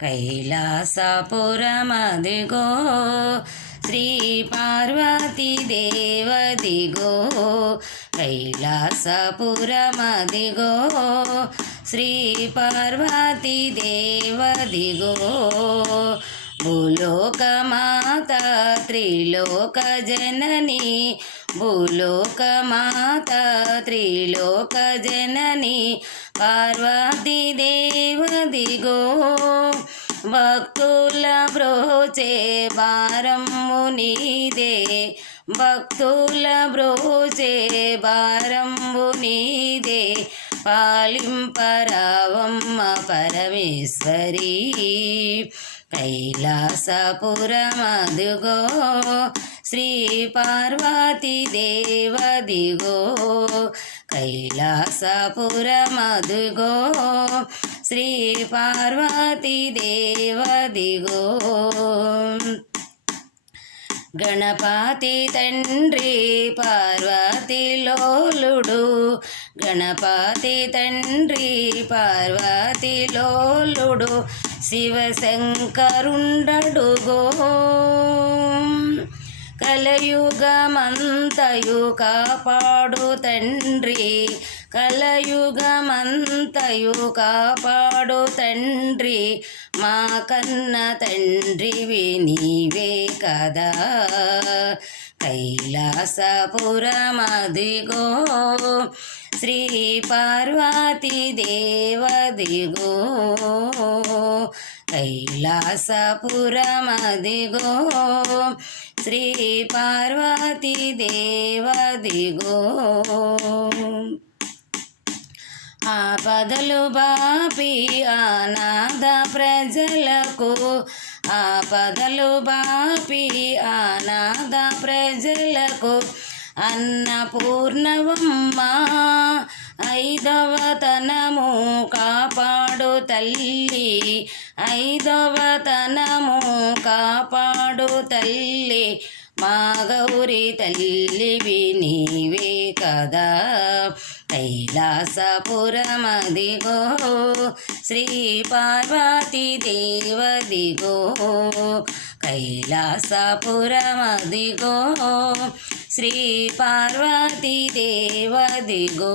కైలాసపురమదిగో శ్రీ పార్వతీ దేవదిగో కైలాసపురమదిగో శ్రీ పార్వతీ దేవదిగో భూలోకమాత త్రిలోక జనని భూలోకమాత త్రిలోక జనని పార్వతీ దేవదిగో భక్తుల బ్రోచే భారము నీదే భక్తుల బ్రోచే భారము నీదే పాలింపరావమ్మ పరమేశ్వరి కైలాసపురమదిగో శ్రీ పార్వతీ దేవదిగో కైలాసపురమదిగో శ్రీ పార్వతీ దేవదిగో గణపతి తండ్రి పార్వతీ లోలుడు గణపతి తండ్రి పార్వతీ లోలుడు శివశంకరుండడుగో కలయుగమంతయు కాపాడు తండ్రి కలయుగమంతయు కాపాడు తండ్రి మా కన్న తండ్రివి నీవే కదా కైలాసపురమదిగో శ్రీ పార్వతీ దేవదిగో కైలాసపురమదిగో శ్రీ పార్వతీ దేవదిగో ఆపదలు బాపి అనాథ ప్రజలకు ఆపదలు బాపి అనాథ ప్రజలకు అన్నపూర్ణవమ్మ ఐదవ తనము కాపాడు తల్లి ఐదవ తనము కాపాడు తల్లి మా గౌరి తల్లివి నీవే కదా కైలాసపురమదిగో శ్రీ పార్వతీ దేవదిగో కైలాసపురమదిగో శ్రీ పార్వతీ దేవదిగో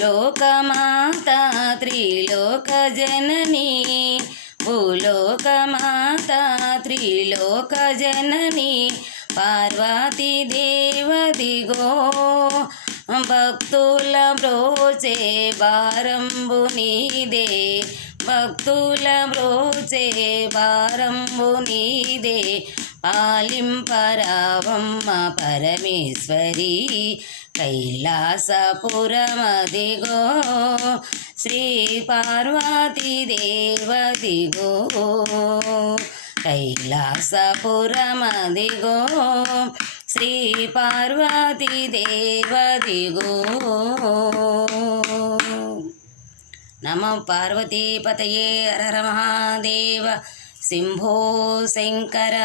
భూలోకమాత త్రిలోక జనని భూలోకమాత త్రిలోక జనని పార్వతీ దేవదిగో భక్తుల బ్రోచే భారంబు నీదే భక్తుల బ్రోచే భారంబు నీదే పాలింపరావమ్మ పరమేశ్వరి కైలాసపురమదిగో శ్రీ పార్వతీ దేవదిగో కైలాసపురమదిగో శ్రీ పార్వతీ దేవదిగో నమో పార్వతీపతయే హర హర మహాదేవ శంభో శంకర